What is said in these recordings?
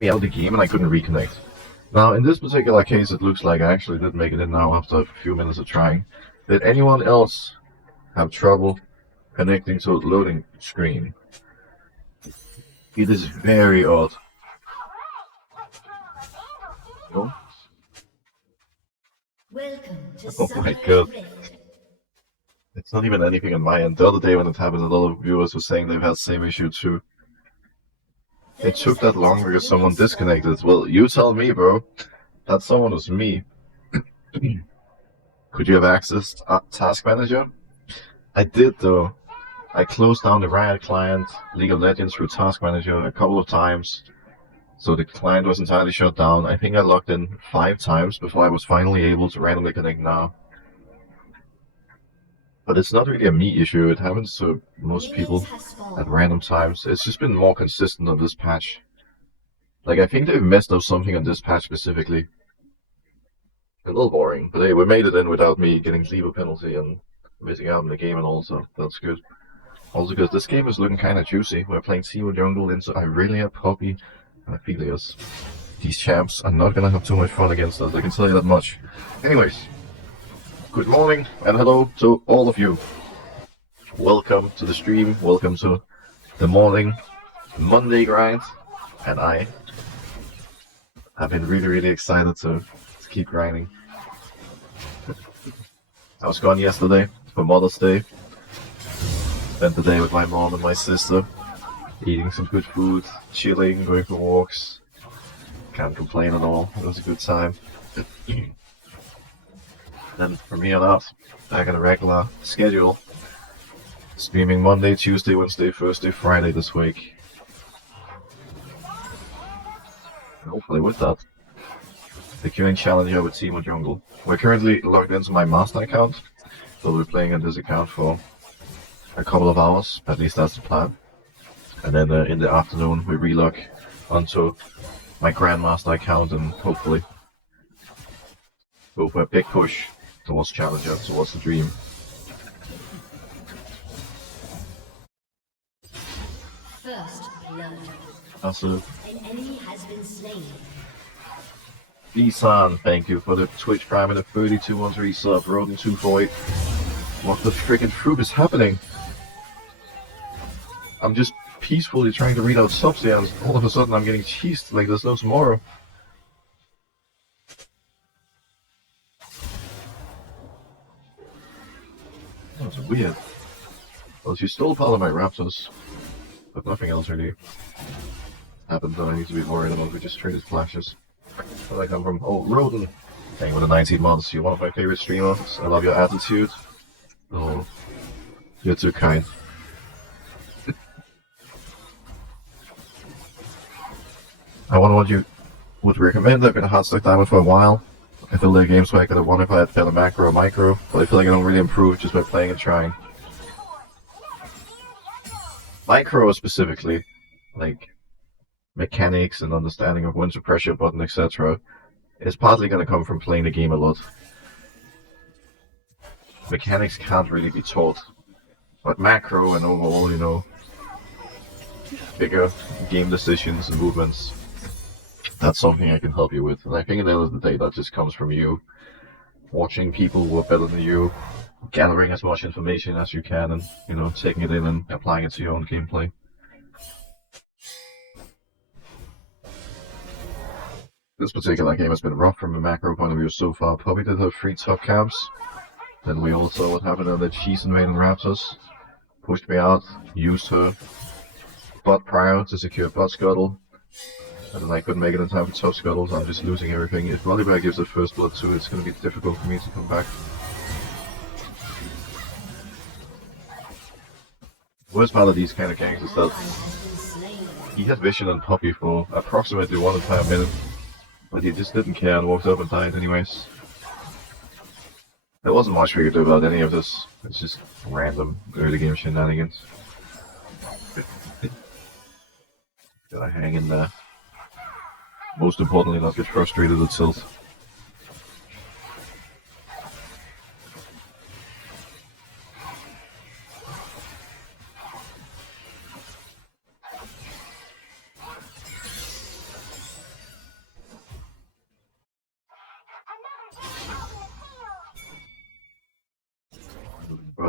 me out of the game and I couldn't reconnect. Now, in this particular case, it looks like I actually did make it in now after a few minutes of trying. Did anyone else have trouble connecting to a loading screen? It is very odd. No? Welcome to Oh my Sunlight god. Rift. It's not even anything on my end. The other day when it happened, a lot of viewers were saying they've had the same issue too. It 30 took that seconds long to because the ring someone spawn. disconnected. Well, you tell me, bro. That someone was me. Could you have accessed Task Manager? I did though. I closed down the Riot client, League of Legends through Task Manager a couple of times, so the client was entirely shut down. I think I logged in 5 times before I was finally able to randomly connect now. But it's not really a me issue, it happens to most Minions people have at spawned. random times. It's just been more consistent on this patch. Like, I think they've messed up something on this patch specifically. A little boring, but hey, we made it in without me getting leave penalty and missing out on the game and all, so that's good. Also, because this game is looking kind of juicy. We're playing Teemo Jungle into Irelia, Poppy, and Aphelios. These champs are not gonna have too much fun against us, I can tell you that much. Anyways, good morning and hello to all of you. Welcome to the stream, welcome to the morning Monday grind, and I have been really excited to keep grinding. I was gone yesterday for Mother's Day. Spent the day with my mom and my sister, eating some good food, chilling, going for walks. Can't complain at all. It was a good time. Then from here on out, back on a regular schedule. Streaming Monday, Tuesday, Wednesday, Thursday, Friday this week. And hopefully with that, securing Challenger with Teemo Jungle. We're currently logged into my master account, so we'll be playing on this account for a couple of hours, at least that's the plan. And then in the afternoon we relog onto my Grandmaster account and hopefully go for a big push towards Challenger, towards the dream. First blood. Also, An enemy has been slain. D-San, thank you for the Twitch Prime and the 3213 sub. Rodent248. What the freaking fruit is happening? I'm just peacefully trying to read out subs here, and all of a sudden I'm getting cheesed like there's no tomorrow. That was weird. Well, she stole part of my Raptors, but nothing else really happened that I need to be worried about. We just traded flashes. Where I come from? Oh, Roden! Hang with the 19 months. You're one of my favorite streamers. I love your attitude. Oh, you're too kind. I wonder what you would recommend. I've been a Hardstock Diamond for a while. I feel there are games where I could have won if I had better macro or micro, but I feel like I don't really improve just by playing and trying. Micro specifically, like mechanics and understanding of when to press your button, etc., is partly going to come from playing the game a lot. Mechanics can't really be taught, but macro and overall, you know, bigger game decisions and movements, that's something I can help you with. And I think at the end of the day, that just comes from you watching people who are better than you, gathering as much information as you can, and you know, taking it in and applying it to your own gameplay. This particular game has been rough from a macro point of view so far. Probably did have 3 top camps. Then we all saw what happened on the Cheese invading Raptors. Pushed me out, used her bot prior to secure bot scuttle. And then I couldn't make it in time for top scuttle, so I'm just losing everything. If Volibear gives it first blood too, it's going to be difficult for me to come back. The worst part of these kind of gangs is that he had vision on Poppy for approximately 1.5 minutes, but he just didn't care and walked up and died anyways. There wasn't much we could do about any of this. It's just random early game shenanigans. Gotta hang in there. Most importantly, not get frustrated at tilt.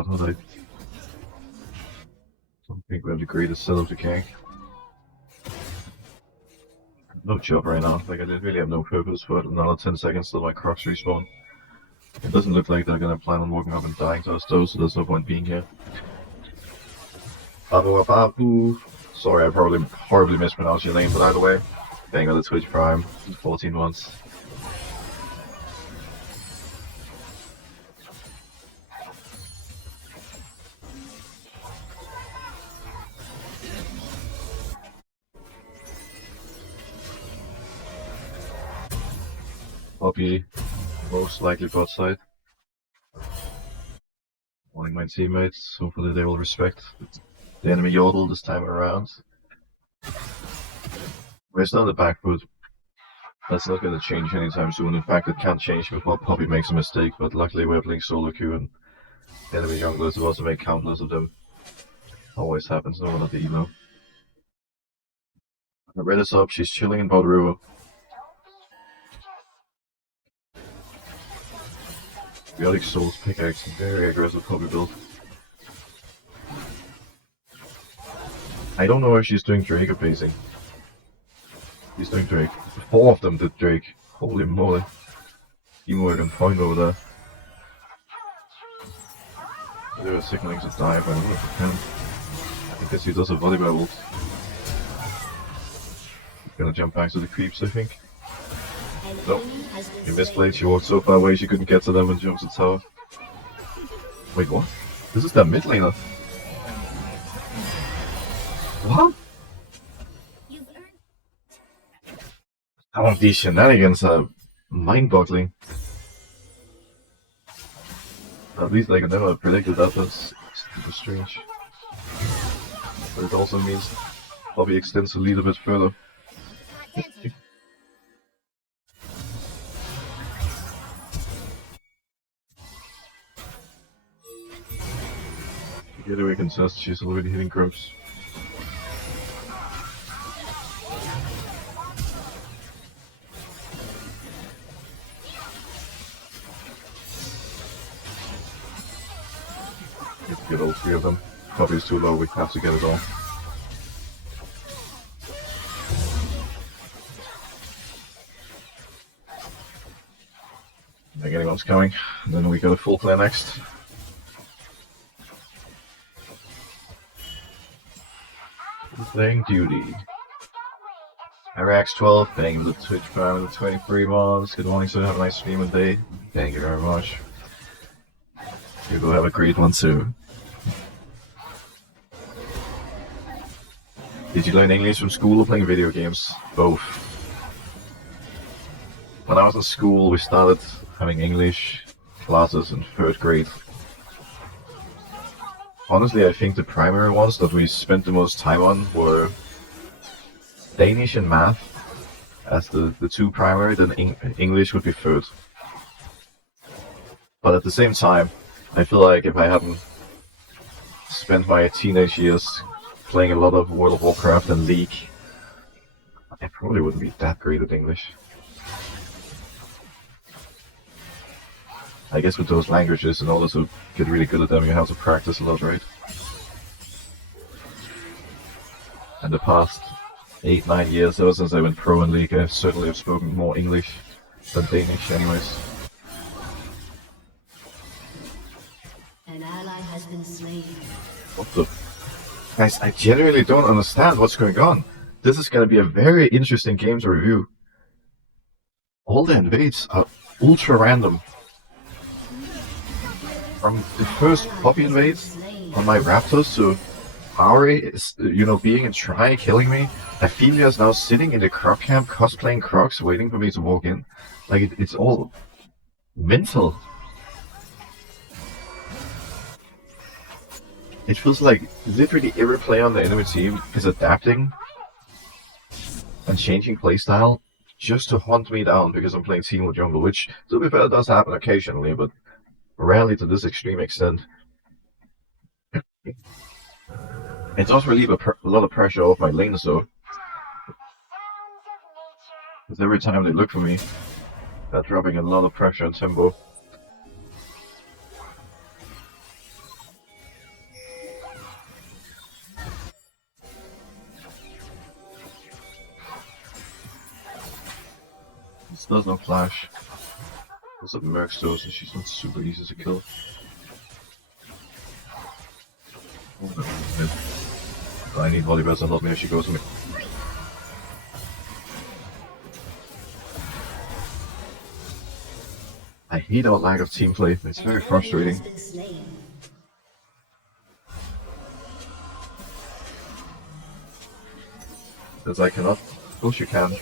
god, how did I don't think we have the greatest setup to gank. No job right now, like I really have no purpose for another 10 seconds till my crocs respawn. It doesn't look like they're gonna plan on walking up and dying to us though, so there's no point being here. Babu Babu. Sorry, I probably horribly mispronounced your name, but either way, bang on the Twitch Prime, 14 months. Poppy, most likely bot side. Warning my teammates, hopefully they will respect the enemy yodel this time around. We're still on the back foot. That's not going to change anytime soon. In fact, it can't change before Poppy makes a mistake, but luckily we're playing solo queue and the enemy junglers have also made countless of them. Always happens, no one at the elo. Red is up, she's chilling in bot river. Biotic Souls pickaxe, very aggressive Poppy build. I don't know if she's doing Drake or pacing. She's doing Drake. 4 of them did Drake. Holy moly. Emo on point over there. They were signaling to dive, I don't know if it can. I guess he does a volleyball ult. He's gonna jump back to the creeps, I think. Nope. He misplayed, she walked so far away she couldn't get to them and jumps the tower. Wait, what? This is their mid laner. What? Oh, these shenanigans are mind-boggling. At least like I never predicted that, that's super strange. But it also means Bobby extends the lead a bit further. Getaway contest, she's already hitting groups. Let's get all 3 of them. Probably is too low, we have to get it all. I think anyone's coming. And then we got a full clear next. Playing duty. RX12, thank you for the Twitch Prime with the 23 months. Good morning, sir. Have a nice stream and day. Thank you very much. You will have a great one too. Did you learn English from school or playing video games? Both. When I was in school, we started having English classes in 3rd grade. Honestly, I think the primary ones that we spent the most time on were Danish and math as the 2 primary, then English would be 3rd. But at the same time, I feel like if I hadn't spent my teenage years playing a lot of World of Warcraft and League, I probably wouldn't be that great at English. I guess with those languages, in order to get really good at them, you have to practice a lot, right? And the past 8-9 years, ever since I went pro in League, I certainly have spoken more English than Danish anyways. An ally has been slain. What the? Guys, I genuinely don't understand what's going on. This is gonna be a very interesting game to review. All the invades are ultra random. From the first Poppy invades on my Raptors to Ari is, being in try killing me. Ophelia is now sitting in the Croc camp cosplaying Crocs waiting for me to walk in. Like, it's all mental. It feels like literally every player on the enemy team is adapting and changing playstyle just to hunt me down because I'm playing team with jungle, which, to be fair, does happen occasionally, but rarely to this extreme extent. It does relieve a lot of pressure off my lane, so because every time they look for me, they're dropping a lot of pressure on tempo. There's no flash. There's a Merc though, so she's not super easy to kill. I need Volibear to help me if she goes to me. I hate our lack of team play. It's very frustrating. Because I cannot push you can.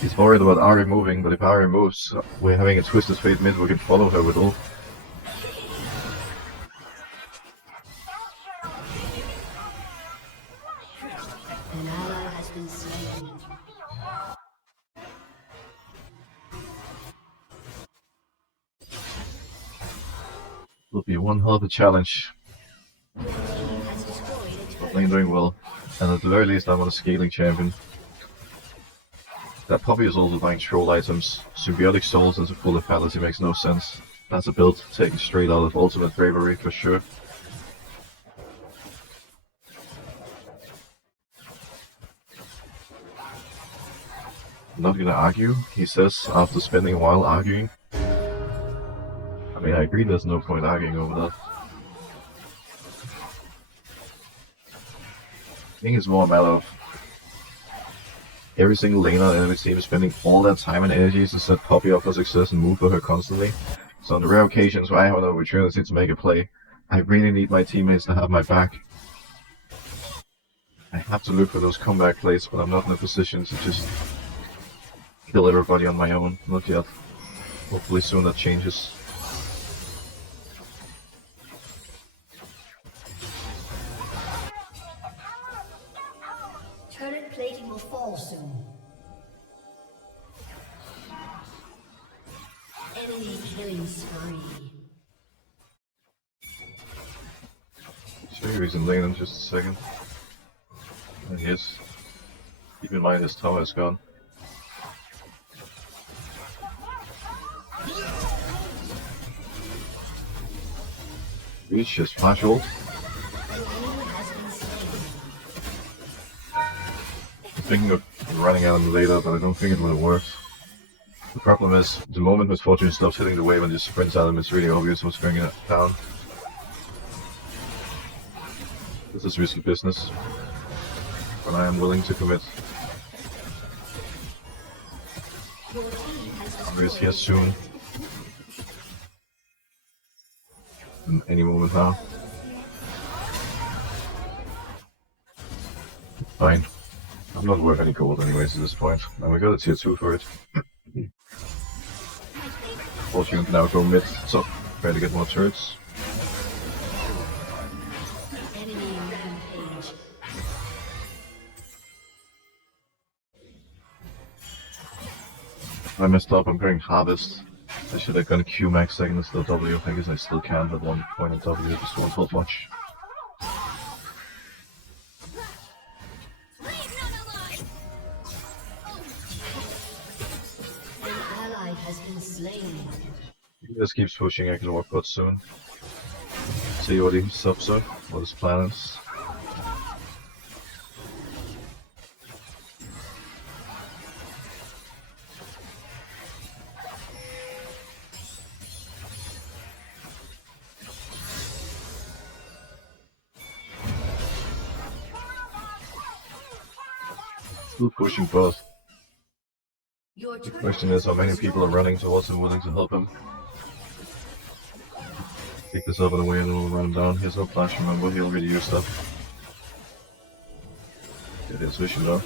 He's worried about Ari moving, but if Ari moves, we're having a Twisted Fate mid, we can follow her with ult. An ally has been slain. Will be one hell of a challenge. But lane doing well, and at the very least I want a scaling champion. That Poppy is also buying troll items. Symbiotic Souls into full lethality makes no sense. That's a build taken straight out of Ultimate Bravery for sure. I'm not gonna argue, he says, after spending a while arguing. I mean, I agree there's no point arguing over that. I think it's more a matter of every single laner on enemy team spending all their time and energy to set Poppy up for success and move for her constantly. So on the rare occasions where I have an opportunity to make a play, I really need my teammates to have my back. I have to look for those comeback plays, but I'm not in a position to just kill everybody on my own. Not yet. Hopefully soon that changes. Turret plating will fall soon. Enemy killing spree. Show you he's in lane in just a second. And he is. Keep in mind his tower is gone. Reach his flash ult. I'm thinking of running at him later, but I don't think it will work. The problem is, the moment Misfortune stops hitting the wave and just sprints at him, it's really obvious what's bringing it down. This is risky business, but I am willing to commit. He's here soon. In any moment now. Fine. I'm not worth any gold anyways at this point. And we got a tier 2 for it. Fortune can now go mid, so try to get more turrets. Enemy rampage. I messed up, I'm going Harvest. I should have gone Q max second instead of W. I guess I still can, but one point of W just won't hold much. An ally has been slain. He just keeps pushing, I can walk bot soon. See what he's up to, what his plan is. Still pushing both. The question is how many people are running towards him willing to help him. Pick this up in a way and then we'll run him down. He has no flash, remember, he already used that. Get his vision though.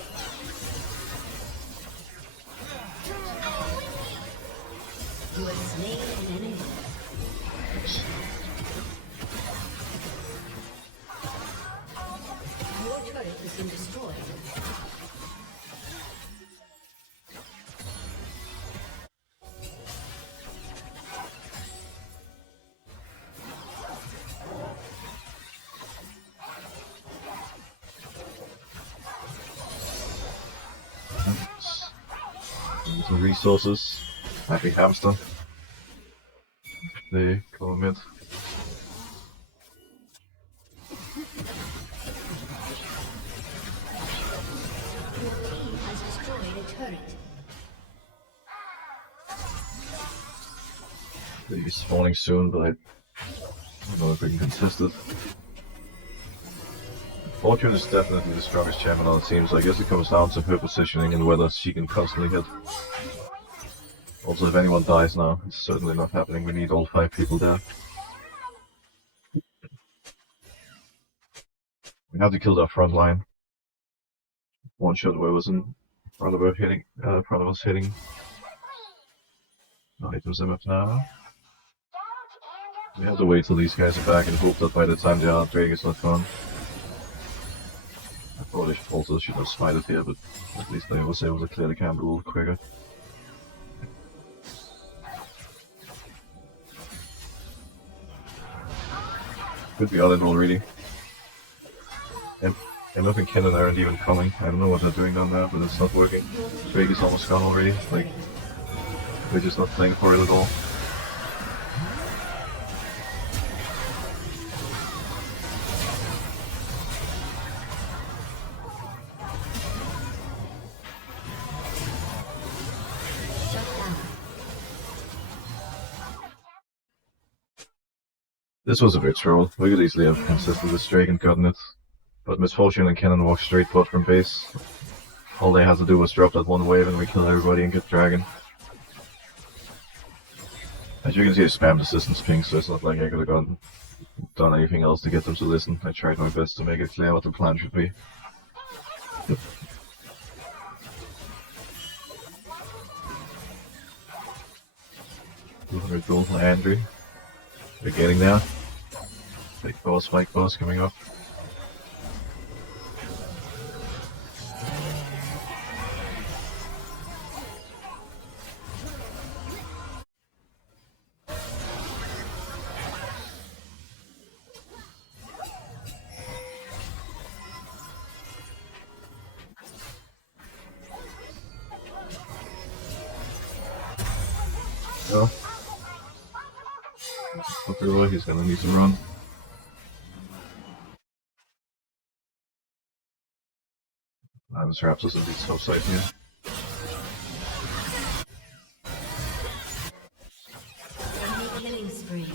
You have slain an enemy. Oops. Your turret has been destroyed. Some resources. Happy hamster. They go mid. Your team has destroyed a turret. They'll be spawning soon, but I don't know if we can contest it. Fortune is definitely the strongest champion on the team, so I guess it comes down to her positioning and whether she can constantly hit. Also, if anyone dies now, it's certainly not happening. We need all 5 people there. We have to kill their front line. One shot where was in front of us hitting. Items them up now. We have to wait till these guys are back and hope that by the time they are, Drake is not gone. I thought I also should have spied it here, but at least I was able to clear the camp a little quicker. Could be on it already. And nothing Ken and aren't even coming. I don't know what they're doing down there, but it's not working. Drake is almost gone already. Like, they're just not playing for it at all. This was a bit troll. We could easily have consisted with Drake and gotten it. But Misfortune and Kennen walked straight bot from base. All they had to do was drop that one wave and we kill everybody and get Dragon. As you can see, I spammed assistance ping, so it's not like I could have done anything else to get them to listen. I tried my best to make it clear what the plan should be. Very cool, Andrew. We're getting there. Big boss, spike boss coming up. No. But he's gonna need to run. This wraps us at least outside here. Killing spree.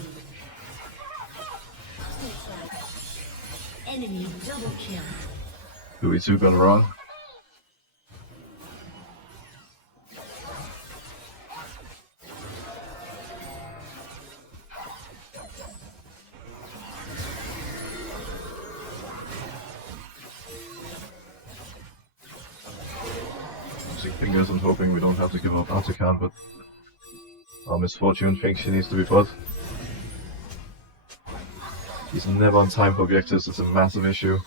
Enemy double kill. 2v2 gone wrong. Fingers and hoping we don't have to give up Artican, but our Misfortune thinks she needs to be put. He's never on time for objectives, it's a massive issue.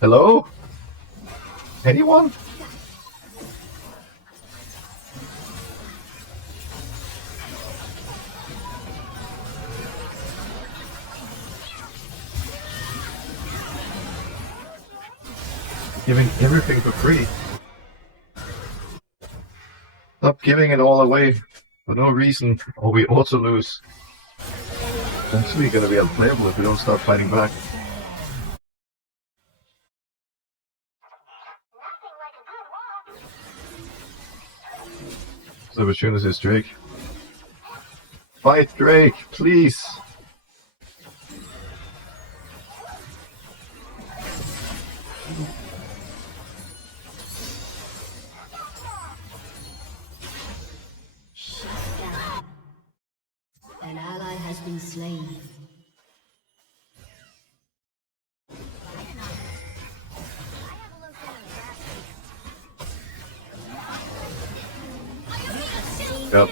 Hello? Anyone? Giving everything for free. Stop giving it all away for no reason, or we auto lose. It's actually gonna be unplayable if we don't start fighting back. So opportunity is Drake. Fight Drake, please! An ally has been slain. Yep.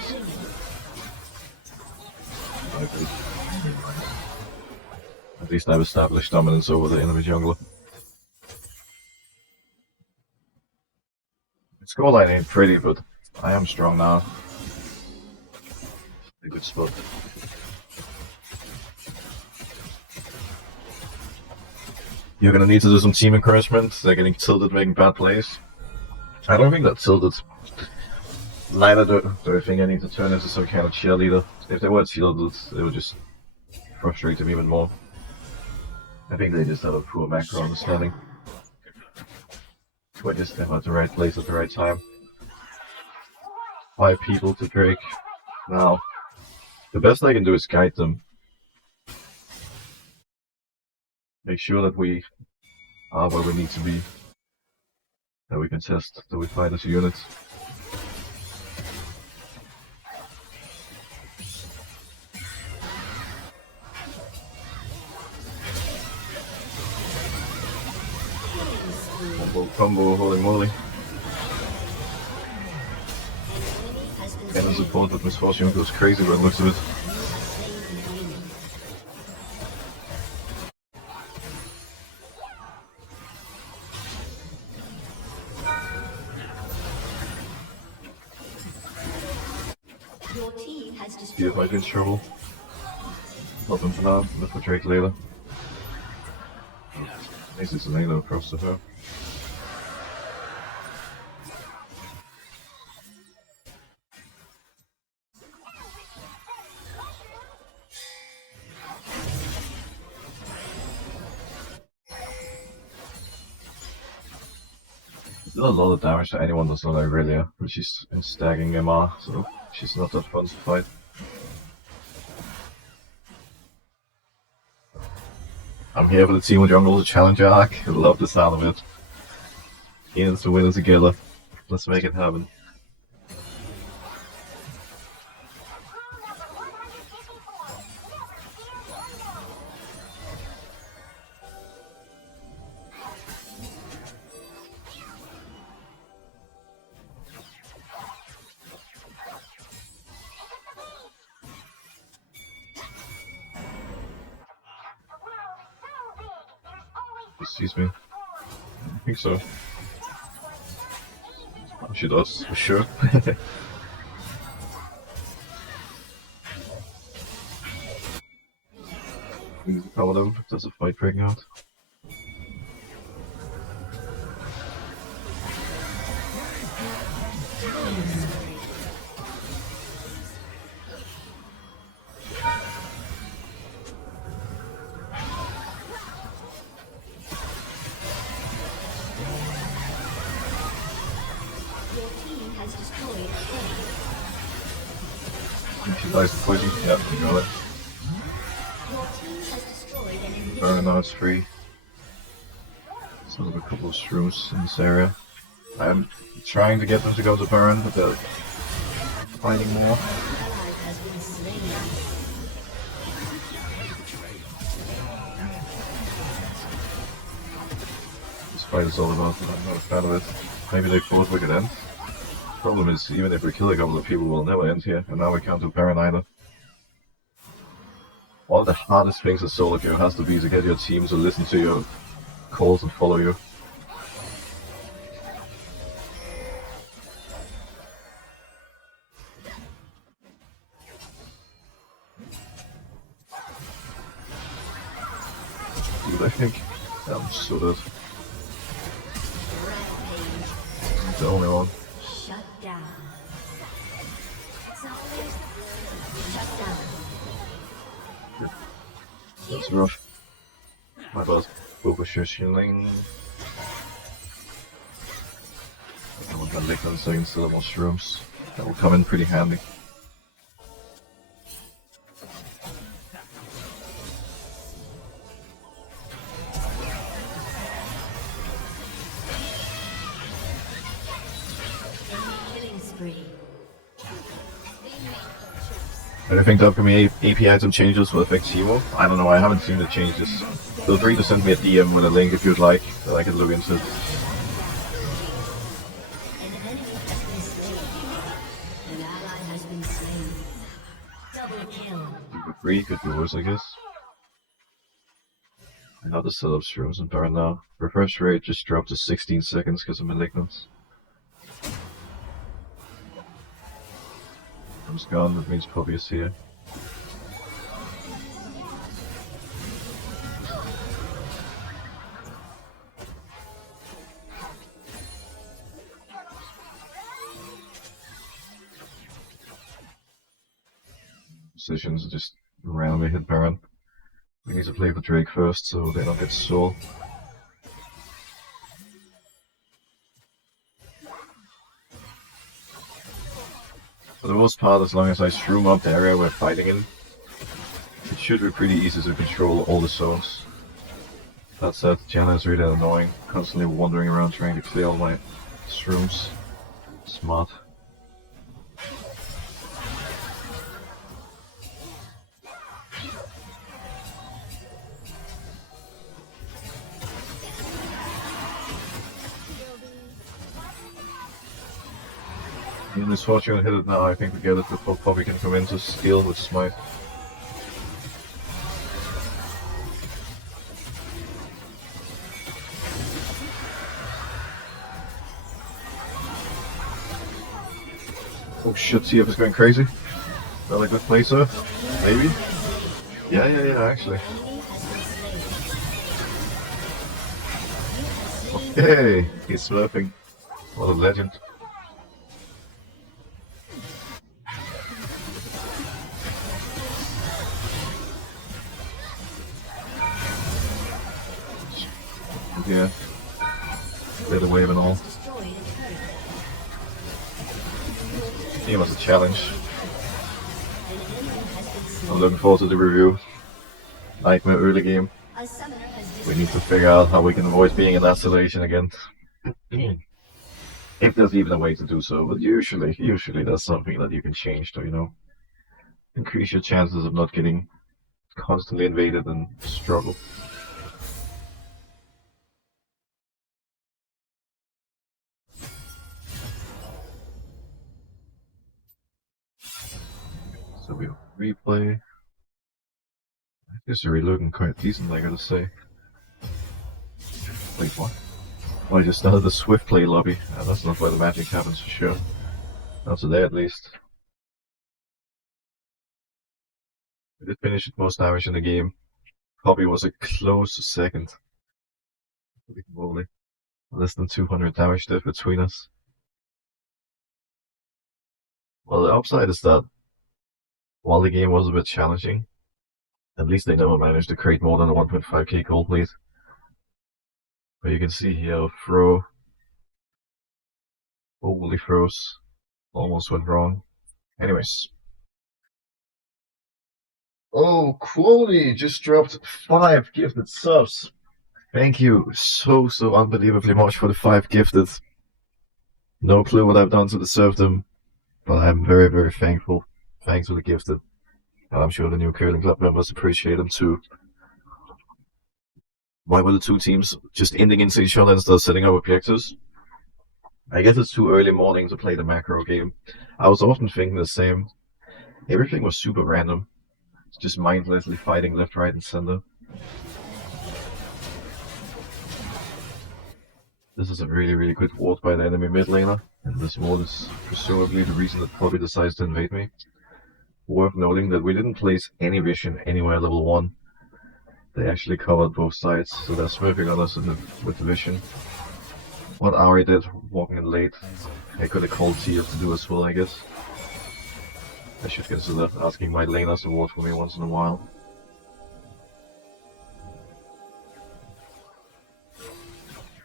At least I've established dominance over the enemy jungler. Its scoreline ain't pretty, but I am strong now. A good spot. You're gonna need to do some team encouragement. They're getting tilted making bad plays. I don't think that tilted. Neither do I think I need to turn into some kind of cheerleader. If they were tilted, it would just frustrate them even more. I think they just have a poor macro understanding. We're just at the right place at the right time. 5 people to Drake. Now, the best I can do is guide them. Make sure that we are where we need to be. That we can test, that we fight as a unit. Combo, holy moly. And the support with Misfortune goes crazy by the looks of it. Your team has See if I get in trouble. Nothing for now, look for Drake later. This is an Halo across the her. Still a lot of damage to anyone that's not Aurelia, but she's stacking MR, so she's not that fun to fight. I'm here for the Team of Jungle, the Challenger arc. I love the sound of it. Ian's the winner together. Let's make it happen. Excuse me. I think so. Oh, she does, for sure. We need to cover them if there's a fight breaking out. She dies of poison. Yeah, you got it. Alright, now it's free. So there's a couple of shrooms in this area. I'm trying to get them to go to burn, but they're fighting more. This fight is all about, I'm not a fan of it. Maybe they thought we could end. Problem is, even if we kill a couple of people, we'll never end here, and now we can't do Baron either. One of the hardest things in solo queue has to be to get your team to listen to your calls and follow you. Dude, I think I'm so dead. I'm the only one. That's rough. My bad. Overshirt healing. I want that lick on so I can still have mushrooms. That will come in pretty handy. But I think the upcoming AP item changes will affect Teemo. I don't know, I haven't seen the changes. Feel free to send me a DM with a link if you'd like, that I can look into it. Super free, could be worse I guess. I know the setup rooms in Baron now. Refresh rate just dropped to 16 seconds because of Malignance. It's gone, that means Poppy is here. Positions just randomly hit Baron. We need to play for Drake first so they don't get soul. For the most part, as long as I shroom up the area we're fighting in, it should be pretty easy to control all the zones. That said, Janna is really annoying, constantly wandering around trying to clear all my shrooms. Smart. In this fortune hit it now, I think we get it before Poppy can come in to steal with Smite. Oh shit, TF is going crazy. Not a good play, sir? Maybe? Yeah, actually. Okay, he's slurping. What a legend. Yeah. Bit of wave and all. He was a challenge. I'm looking forward to the review. Nightmare early game. We need to figure out how we can avoid being in that situation again. If there's even a way to do so, but usually that's something that you can change to, you know, increase your chances of not getting constantly invaded and struggle. So we replay. This is really looking quite decent, I gotta say. Wait, what? Oh, I just started the Swift play lobby. That's not where the magic happens for sure. Not today, at least. We did finish with most damage in the game. Poppy was a close second. Holy. Less than 200 damage diff between us. Well, the upside is that while the game was a bit challenging, at least they never managed to create more than a 1.5k gold lead. But you can see here, throw. Holy throws. Almost went wrong. Anyways. Oh, Quoli just dropped 5 gifted subs. Thank you so unbelievably much for the 5 gifted. No clue what I've done to deserve them, but I'm very thankful. Thanks for the gifted. And I'm sure the new curling club members appreciate them too. Why were the two teams just ending into each other instead of setting up objectives? I guess it's too early morning to play the macro game. I was often thinking the same. Everything was super random. Just mindlessly fighting left, right, and center. This is a really good ward by the enemy mid laner, and this ward is presumably the reason that Poppy decides to invade me. Worth noting that we didn't place any vision anywhere level 1. They actually covered both sides, so they're smurfing on us with the vision. What Ari did, walking in late, I could have called TF to do as well, I guess. I should consider asking my laners to ward for me once in a while.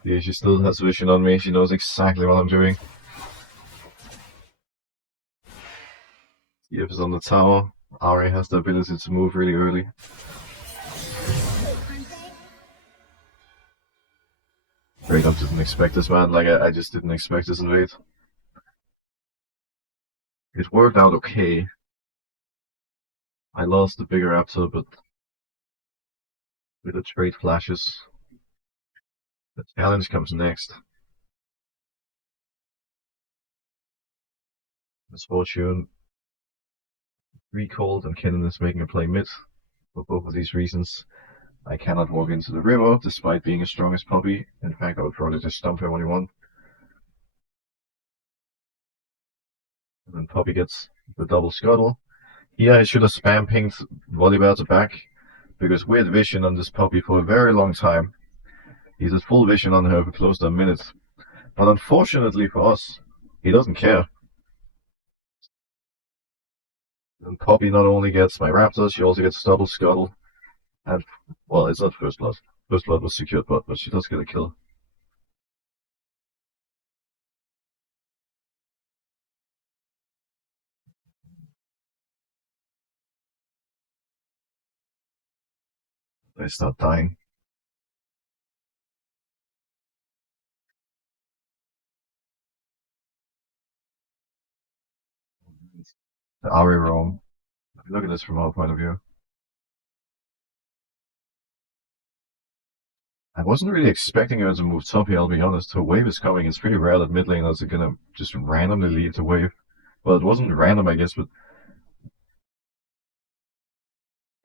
Yeah, she still has vision on me, she knows exactly what I'm doing. TF is on the tower, Ari has the ability to move really early. Straight up didn't expect this, man. Like, I just didn't expect this invade. It worked out okay. I lost the bigger raptor, but with the trade flashes, the challenge comes next. Misfortune, recalled, and Kennen is making a play mid. For both of these reasons, I cannot walk into the river, despite being as strong as Poppy. In fact, I would probably just stomp him when he won. And then Poppy gets the double scuttle. Here I should have spam pinged Volibear to back, because we had vision on this Poppy for a very long time. He's at full vision on her for close to a minute. But unfortunately for us, he doesn't care. And Poppy not only gets my raptors, she also gets double scuttle. And, well, it's not first blood. First blood was secured, but she does get a kill. I start dying. The Ari roam. Look at this from our point of view. I wasn't really expecting her to move top here, I'll be honest. Her wave is coming. It's pretty rare that mid laners are gonna just randomly lead the wave. Well, it wasn't random, I guess, but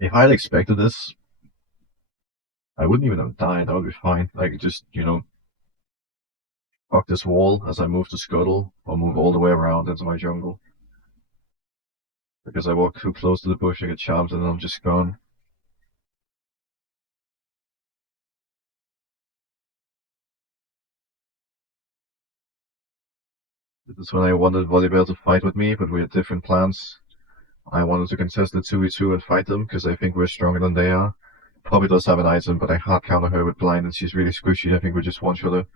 if I had expected this, I wouldn't even have died. I would be fine. I could just, fuck this wall as I move to scuttle, or move all the way around into my jungle. Because I walk too close to the bush, I get charmed, and then I'm just gone. This is when I wanted Volleyball to fight with me, but we had different plans. I wanted to contest the 2v2 and fight them, because I think we're stronger than they are. Poppy does have an item, but I hard counter her with blind, and she's really squishy. I think we just one-shot her.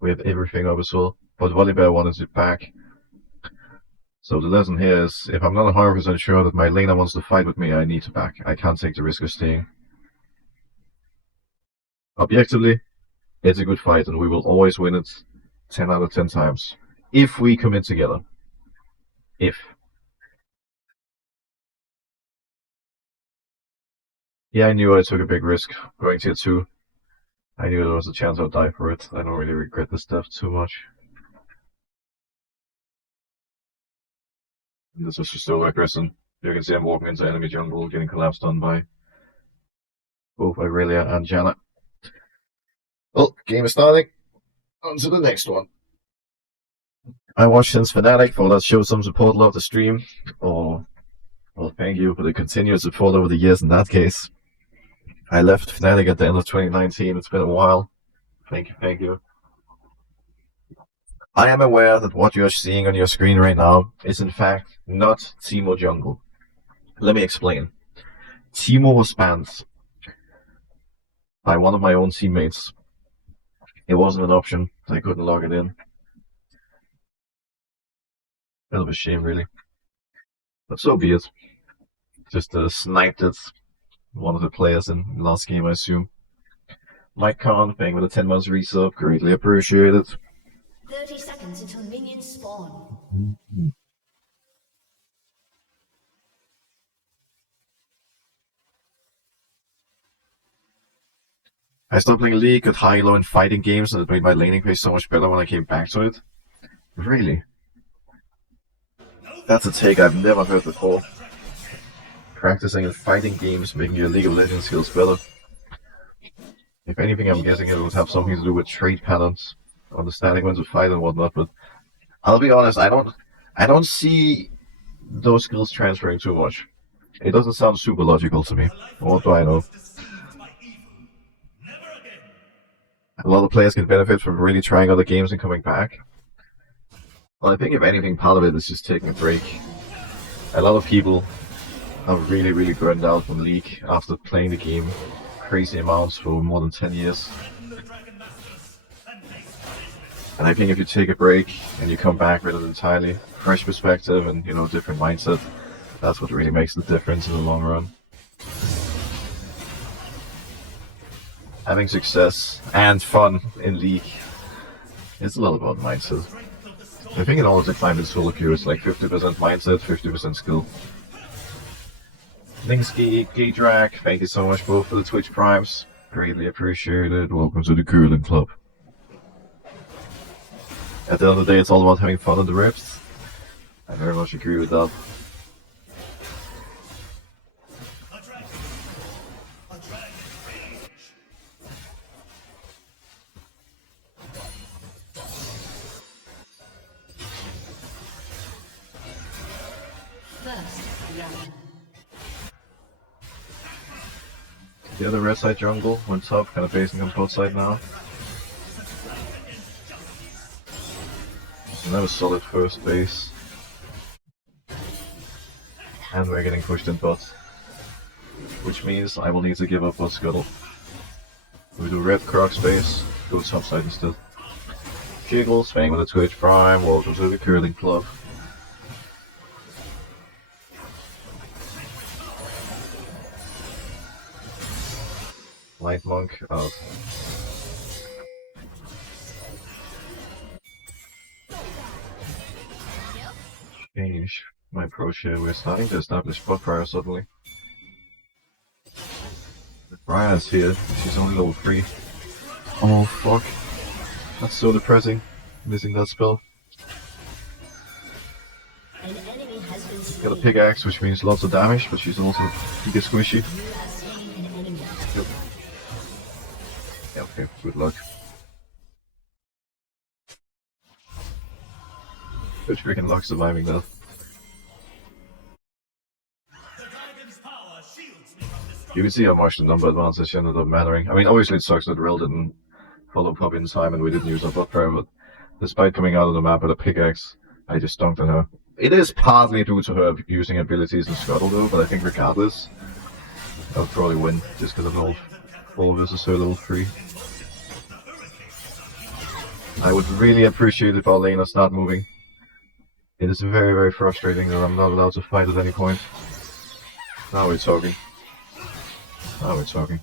We have everything up as well. But Volleyball wanted it back. So the lesson here is, if I'm not 100% sure that my laner wants to fight with me, I need to back. I can't take the risk of staying. Objectively, it's a good fight, and we will always win it 10 out of 10 times. If we commit together. If. Yeah, I knew I took a big risk going tier 2. I knew there was a chance I would die for it. I don't really regret this death too much. This was just still aggressive. You can see I'm walking into enemy jungle, getting collapsed on by both Irelia and Janet. Well, game is starting. On to the next one. I watched since Fnatic, thought that showed some support, love the stream. Oh, well, thank you for the continued support over the years in that case. I left Fnatic at the end of 2019, it's been a while. Thank you. I am aware that what you are seeing on your screen right now is in fact not Teemo Jungle. Let me explain. Teemo was banned by one of my own teammates. It wasn't an option, I couldn't log it in. Bit of a shame, really. But so be it. Just sniped it. One of the players in last game, I assume. Mike Khan paying with a 10 months resub, greatly appreciated. 30 seconds until minions spawn. I stopped playing League, got high, low, and fighting games, and it made my laning phase so much better when I came back to it. Really? That's a take I've never heard before. Practicing in fighting games, making your League of Legends skills better. If anything, I'm guessing it would have something to do with trade patterns, understanding when to fight and whatnot, but I'll be honest, I don't see those skills transferring too much. It doesn't sound super logical to me. What do I know? A lot of players can benefit from really trying other games and coming back. Well, I think if anything, part of it is just taking a break. A lot of people are really burned out from League after playing the game crazy amounts for more than 10 years. And I think if you take a break and you come back with an entirely fresh perspective and, different mindset, that's what really makes the difference in the long run. Having success and fun in League, it's a lot about mindset. I think in order to climb in solo queue, it's like 50% mindset, 50% skill. Lingsky, G-Drag, thank you so much both for the Twitch Primes. Greatly appreciated. Welcome to the Curling Club. At the end of the day, it's all about having fun in the rifts. I very much agree with that. The other red side jungle went top, kind of facing on both side now. And that was solid first base. And we're getting pushed in bot. Which means I will need to give up bot scuttle. We do red Croc space, go top side instead. Jiggles, bang with a Twitch Prime, welcome to the Curling Club. Light Monk out. Change my approach here. We're starting to establish bot prior suddenly. Briar's here. She's only level 3. Oh fuck. That's so depressing. Missing that spell. An enemy has been slain. Got a pickaxe, which means lots of damage, but she's also she gets squishy. You have slain an enemy. Yep. Yeah, okay, good luck. Good freaking luck surviving that. You can see how much the number advantage ended up mattering. I mean, obviously it sucks that Rel didn't follow Pop in time and we didn't use our bot prayer, but despite coming out of the map with a pickaxe, I just dunked on her. It is partly due to her using abilities in Scuttle though, but I think regardless, I'll probably win just because of level 4 versus her level 3. I would really appreciate if our laners start moving. It is very, very frustrating that I'm not allowed to fight at any point. Now we're talking. Now we're talking.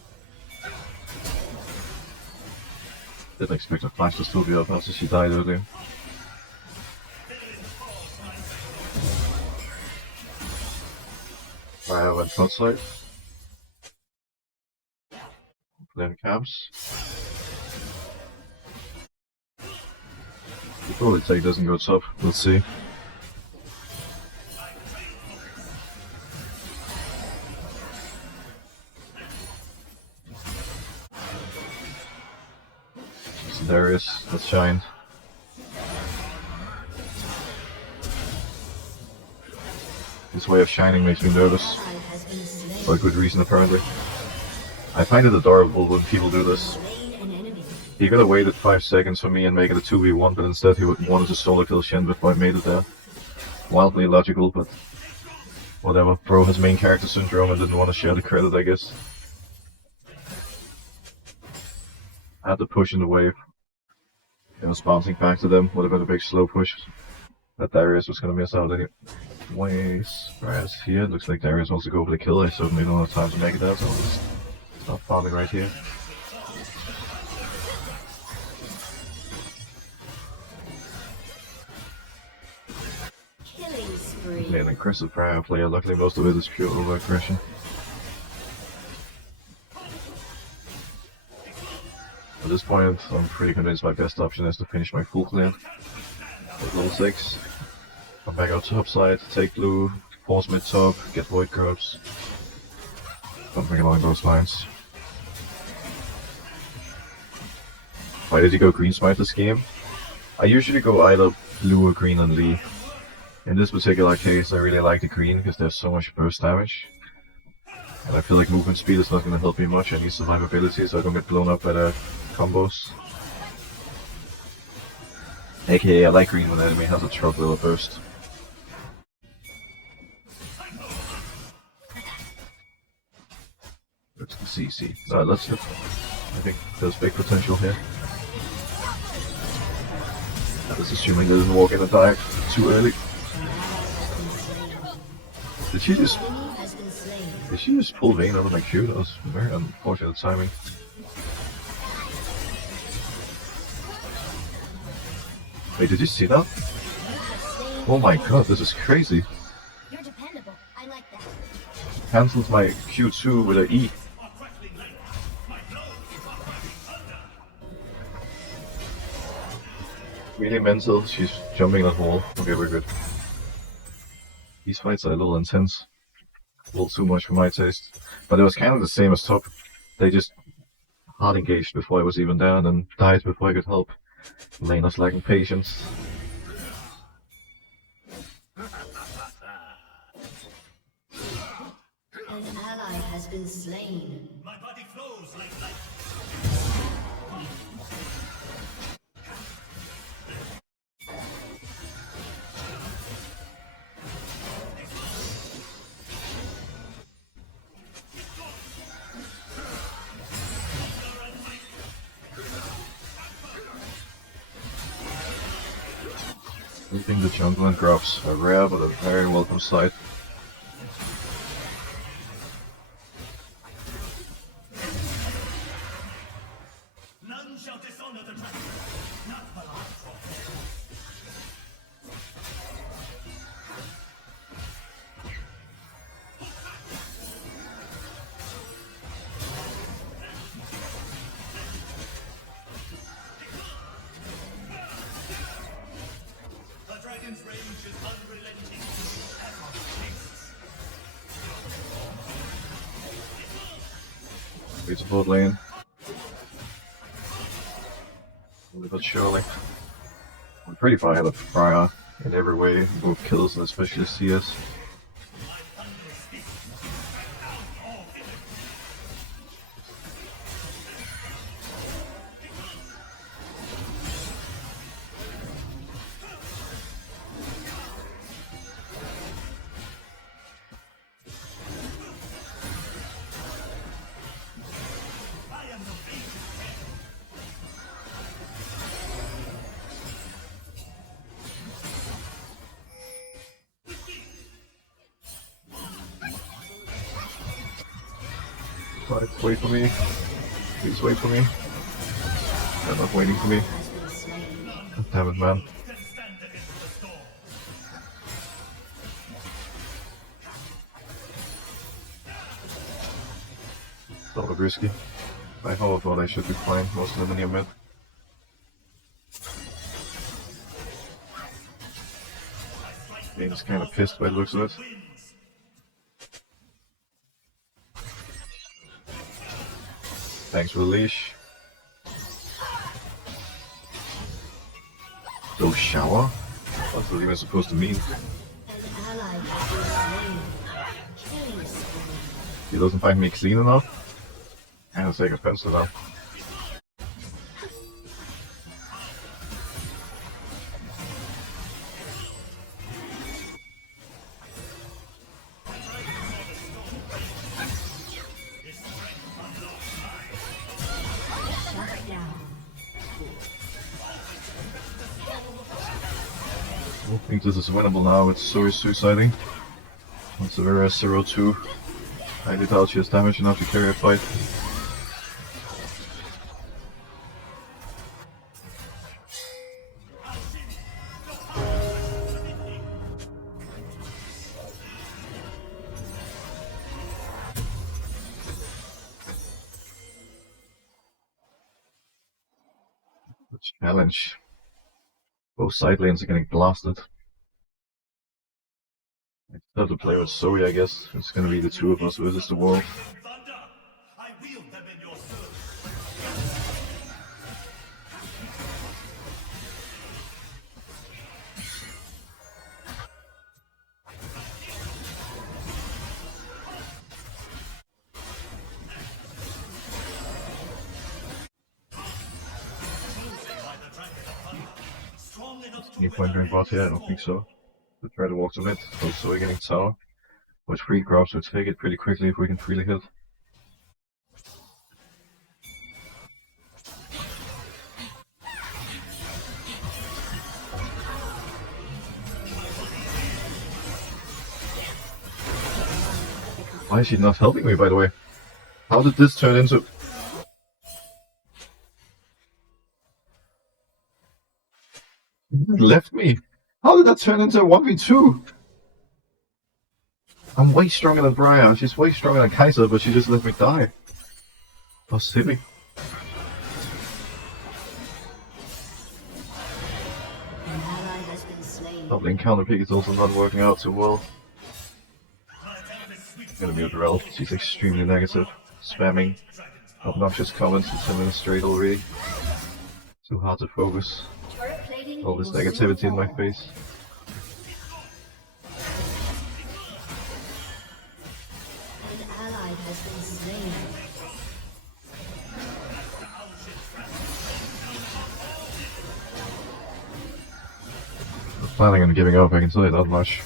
Didn't expect a flash to still be up after she died earlier. I went front side. Then camps. The probably take doesn't go top. Let's see. Darius, let's shine. This way of shining makes me nervous. For a good reason, apparently. I find it adorable when people do this. He could have waited 5 seconds for me and make it a 2v1, but instead he wanted to solo kill Shen before I made it there. Wildly illogical, but whatever. Bro has main character syndrome and didn't want to share the credit, I guess. I had to push in the wave. I was bouncing back to them, would have been a big slow push. That Darius was gonna miss out anyways. Whereas here, it looks like Darius wants to go for the kill. I certainly don't have time to make it out, so I'll just stop farming right here. Killing spree. Yeah, an aggressive prior player, luckily most of it is pure over aggression. At this point, I'm pretty convinced my best option is to finish my full clear at level 6. Come back out top side, take blue, force mid top, get void grubs. Something along those lines. Why did you go green smite this game? I usually go either blue or green on Lee. In this particular case, I really like the green because there's so much burst damage. And I feel like movement speed is not going to help me much. I need survivability so I don't get blown up by the combos. AKA I like green when the enemy has a truck with a burst. It's the CC. Let's I think there's big potential here. That's assuming they didn't walk in and die too early. Did she just pull Vayne out of my queue? That was very unfortunate timing. Wait, did you see that? Oh my god, this is crazy. You're dependable. I like that. Cancelled my Q2 with an E. Really mental, she's jumping that wall. Okay, we're good. These fights are a little intense. A little too much for my taste. But it was kind of the same as top. They just hard engaged before I was even down and died before I could help. Lena's lacking patience. An ally has been slain. My body flows like light. I think the jungle and grubs are rare but a very welcome sight. shall dishonor the dragon, not the life of the dragon's rage is unrelenting. Ever tastes. It's bot lane. But surely. I'm pretty far ahead of Freya in every way, both kills and especially CS. Right, wait for me. Please wait for me. They're not waiting for me. God damn it, man. That was risky. I thought I should be fine most of the near mid. Game's kinda pissed by the looks of it. Thanks for the leash. No shower? What's that even supposed to mean? An ally has been slain. Killing spree. He doesn't find me clean enough? I'll take offense to that. Shut down. I think this is winnable now with Zoe suiciding. Once the Vera 0-2. I doubt she has damage enough to carry a fight. The challenge. Both side lanes are getting blasted. I just have to play with Zoe, I guess. It's gonna be the two of us versus the world. thunder. I wield them in your service. Any point going bot here? I don't think so. We'll try to walk to mid. Also, we're getting tower. With free grabs, we'll take it pretty quickly if we can freely hit. Why is she not helping me, by the way? How did this turn into... Left me! How did that turn into a 1v2? I'm way stronger than Briar, she's way stronger than Kaiser, but she just let me die. How silly. An ally has been slain. Doubling counter pick is also not working out too well. Gonna be a Drell, she's extremely negative, spamming obnoxious comments for 10 minutes straight already. Too hard to focus. Turret plating All this will soon negativity in my fall. face. An ally has been slain. I'm planning on giving up, I can tell you that much.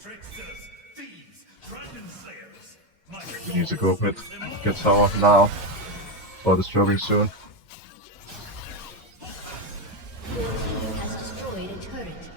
Tricksters, thieves, dragon slayers. My We need to go mid. Get tower now. Bot is dropping soon. Your team has destroyed a turret.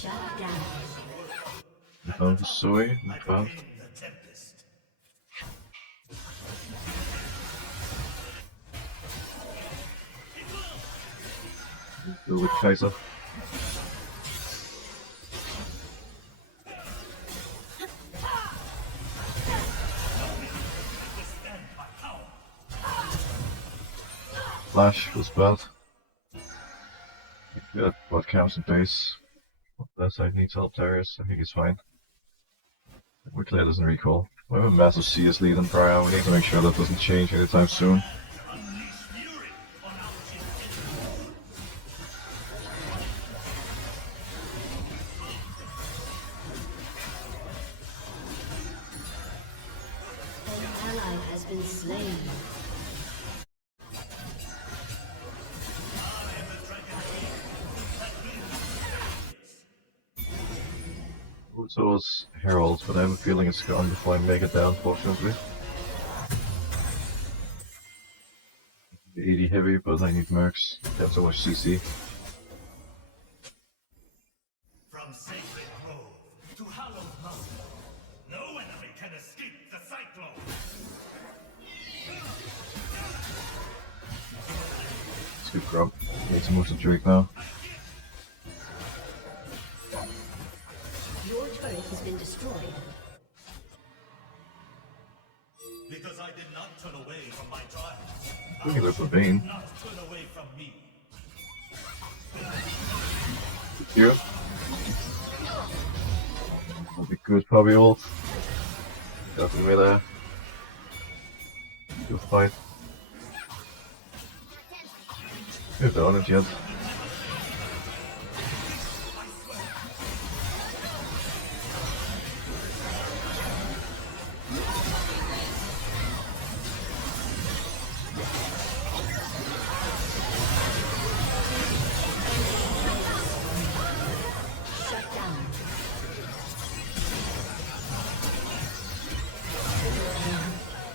Shut down. We found the Zoe, not bad. In the tempest. Deal with Kaiser. Flash was bad. Yeah, what counts in base. That side needs help, Darius. I think he's fine. Wickler doesn't recall. We have a massive CS lead in Briar. We need to make sure that doesn't change anytime soon. An ally has been slain. So was Herald, but I have a feeling it's gone before I make it down, fortunately. 80 heavy, but I need mercs. Have so much CC. From sacred grove to hallowed mountain, no enemy can escape the cyclone. It's good grub. Need to move to Drake now. Your turret has been destroyed. Because I did not turn away from my trials. We can live for Vayne. Not turn away from me. Here. Will be good, probably ult. Got the melee. Good fight. Good on it yet.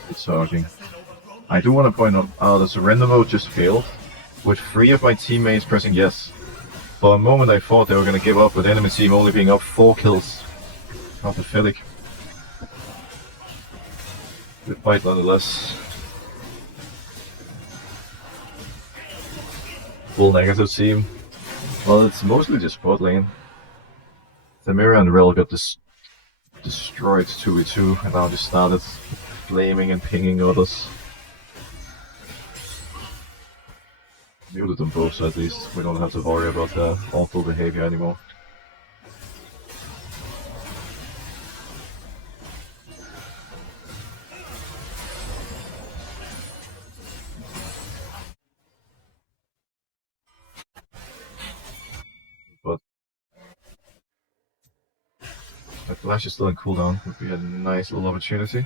It's charging. I do want to point out, the surrender mode just failed, with 3 of my teammates pressing yes. For a moment I thought they were going to give up, with enemy team only being up 4 kills. How pathetic. Good fight nonetheless. Full negative team. Well, it's mostly just bot lane. Samira and Rel got destroyed 2v2, and now just started flaming and pinging others. Muted them both, so at least we don't have to worry about their awful behavior anymore. But if Flash is still in cooldown, would be a nice little opportunity.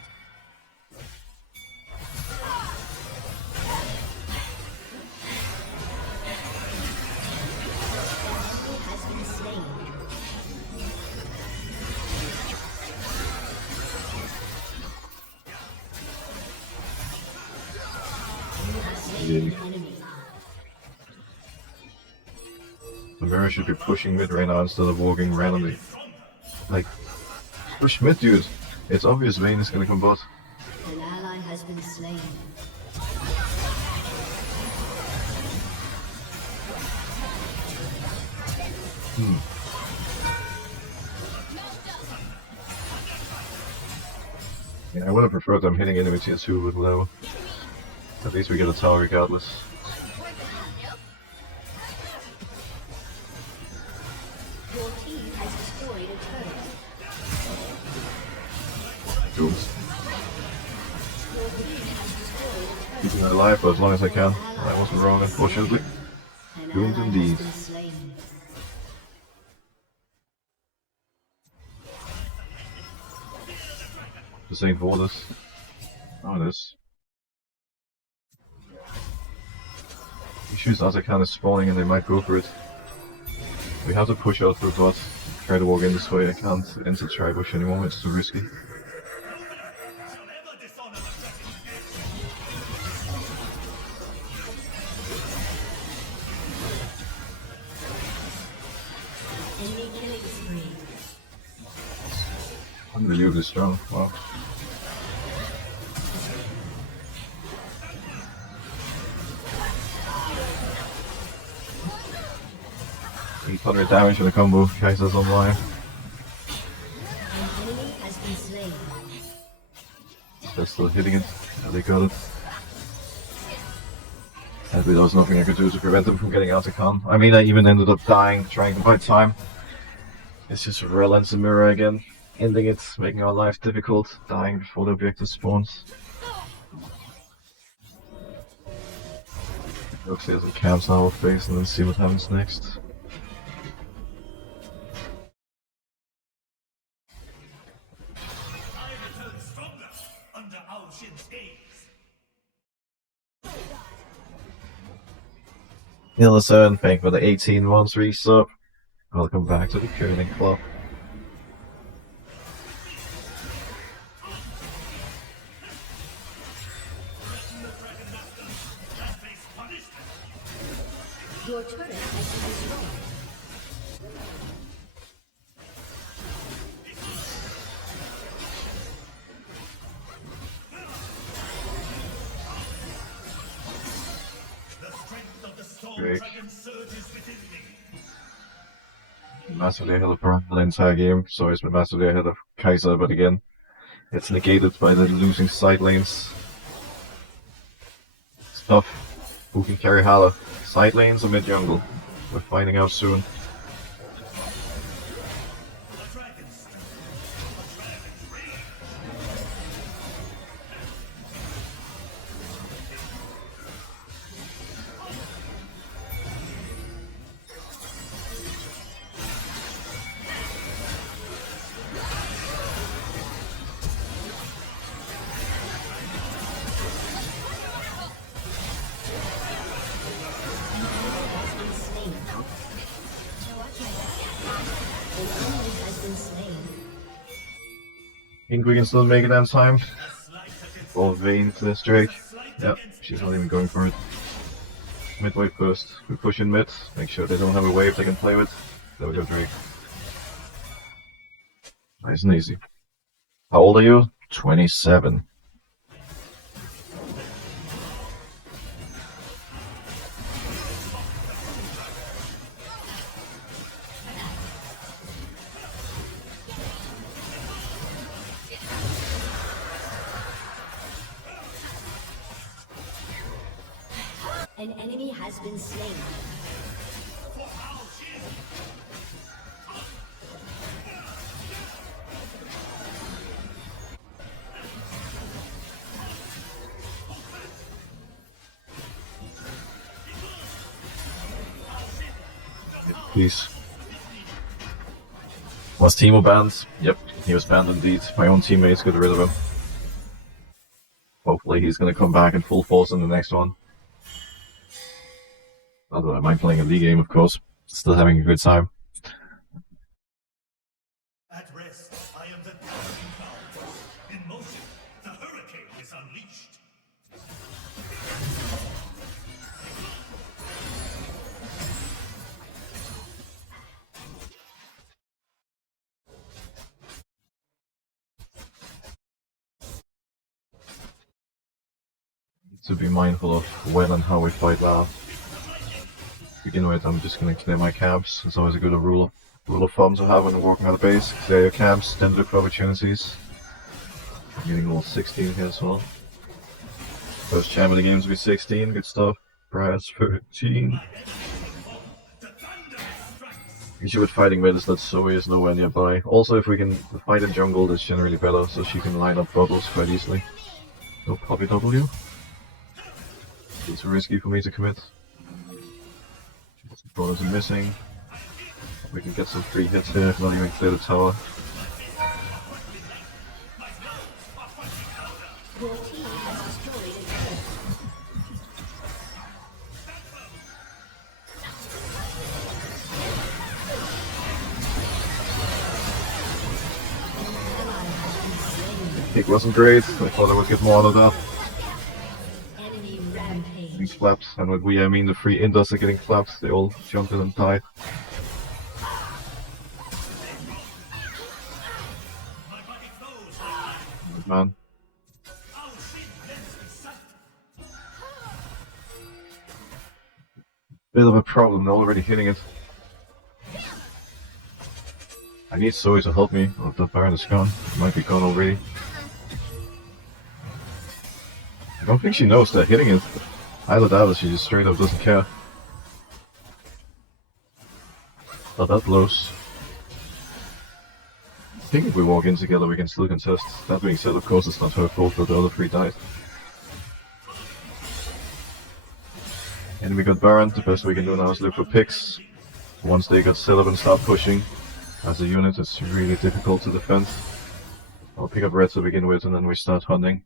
The mirror should be pushing mid right now instead of walking randomly. Like, push mid, dude. It's obvious Vayne is gonna come bot. An ally has been slain. Yeah, I would have preferred them hitting enemy tier 2 with low. At least we get a tower regardless. Your team has destroyed a turret. Oops. Your team has destroyed a turret. Keeping it alive for as long as I can. I wasn't wrong, unfortunately. An Doomed ally indeed. has been slain. This ain't Vortis. Oh, it is. Issues Azakan is spawning and they might go for it. We have to push out through bot. Try to walk in this way. I can't enter tri-bush anymore, it's too risky. Shall ever dishonor the Enemy killing Unbelievably strong. Wow. $800 damage in a combo. Kaiser's online. An enemy has been slain. They're still hitting it. Yeah, they got it. Sadly, there was nothing I could do to prevent them from getting out of con. I mean, I even ended up dying trying to buy time. It's just Relance and Mirror again. Ending it, making our life difficult, dying before the objective spawns. Looks like some camps now with base and then see what happens next. I return stronger under Ao Shin's gaze. Illison, thank you for the 18 months resub. Welcome back to the Curling Club. Your turret has been destroyed. The strength of the storm Great. dragon surges within me. Massively ahead of her the entire game, so it's been massively ahead of Kaiser, but again, it's negated by the losing side lanes. It's tough. Who can carry Hala? Side lanes or mid jungle? We're finding out soon. The dragon's strength. The dragon's rage. Has been slain. An enemy has been slain. Think we can still make it on time? A slight against All Vayne to this Drake. slight Yep, against she's not even going for it. Mid wave first. We push in mid, make sure they don't have a wave they can play with. There we go, Drake. Nice and easy. How old are you? 27. An enemy has been slain. Please. Was Timo banned? Yep, he was banned indeed. My own teammates got rid of him. Hopefully he's gonna come back in full force in the next one. Not that I mind playing a league game, of course. Still having a good time. At rest, I am the dancing cloud. In motion, the hurricane is unleashed. To be mindful of when and how we fight now. To begin with, I'm just gonna clear my camps. It's always a good rule of thumb to have when you're walking out of base. Clear your camps, then look for opportunities. I'm getting all 16 here as well. First champ of the games will be 16, good stuff. Brass 13. Issue with fighting mid is that Zoe is nowhere nearby. Also, if we can fight in jungle, that's generally better, so she can line up bubbles quite easily. No Poppy W. It's risky for me to commit. Bonus are missing. We can get some free hits here, not even clear the tower. Your team has destroyed a turret. Kick wasn't great, I thought I would get more out of that. Enemy rampage. Getting clapped, and with we I mean the three Indus are getting clapped, they all jumped in and died. My body man. Bit of a problem, they're already hitting it. I need Zoe to help me. Oh, the Baron is gone. It might be gone already. I don't think she knows they're hitting it. Either that or she just straight up doesn't care. But that blows. I think if we walk in together we can still contest. That being said, of course it's not her fault that the other three died. And we got Baron. The best we can do now is look for picks. Once they get set up and start pushing, as a unit it's really difficult to defend. I'll pick up red to begin with and then we start hunting.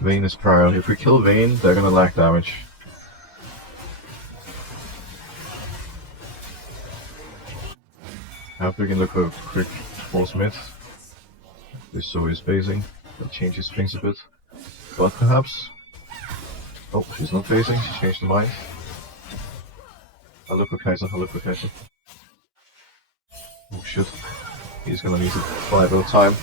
Vayne is prior. If we kill Vayne, they're gonna lack damage. After we can look for a quick false mid. This Zoe is phasing. That changes things a bit. But perhaps... Oh, she's not phasing, she changed her mind. I'll look for Kaiser, I'll look for Kaiser. Oh shit. He's gonna need to buy a bit of time.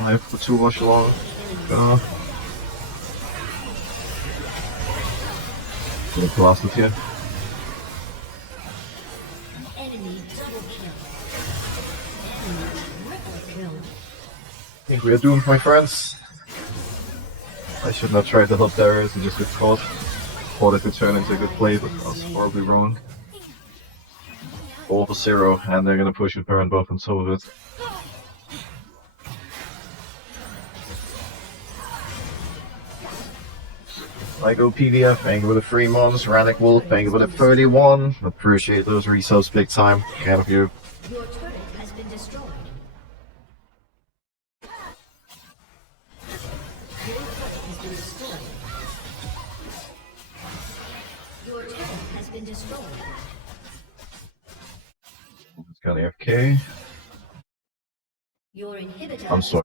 I have for too much long. Get blasted here. Enemy double kill. Enemy triple kill. I think we are doomed, my friends. I should not try to help Darius and just get caught. Thought it could turn into a good play, but I was horribly wrong. 4 for 0, and they're gonna push with Baron buff on top of it. I go PDF, thank you for the 3 months. Ranic Wolf, thank you for the 31. Appreciate those resubs big time. Can of you. Your turret has been destroyed. Your turret has been destroyed. Your turret has been destroyed. It's got AFK. Your inhibitor I'm sorry.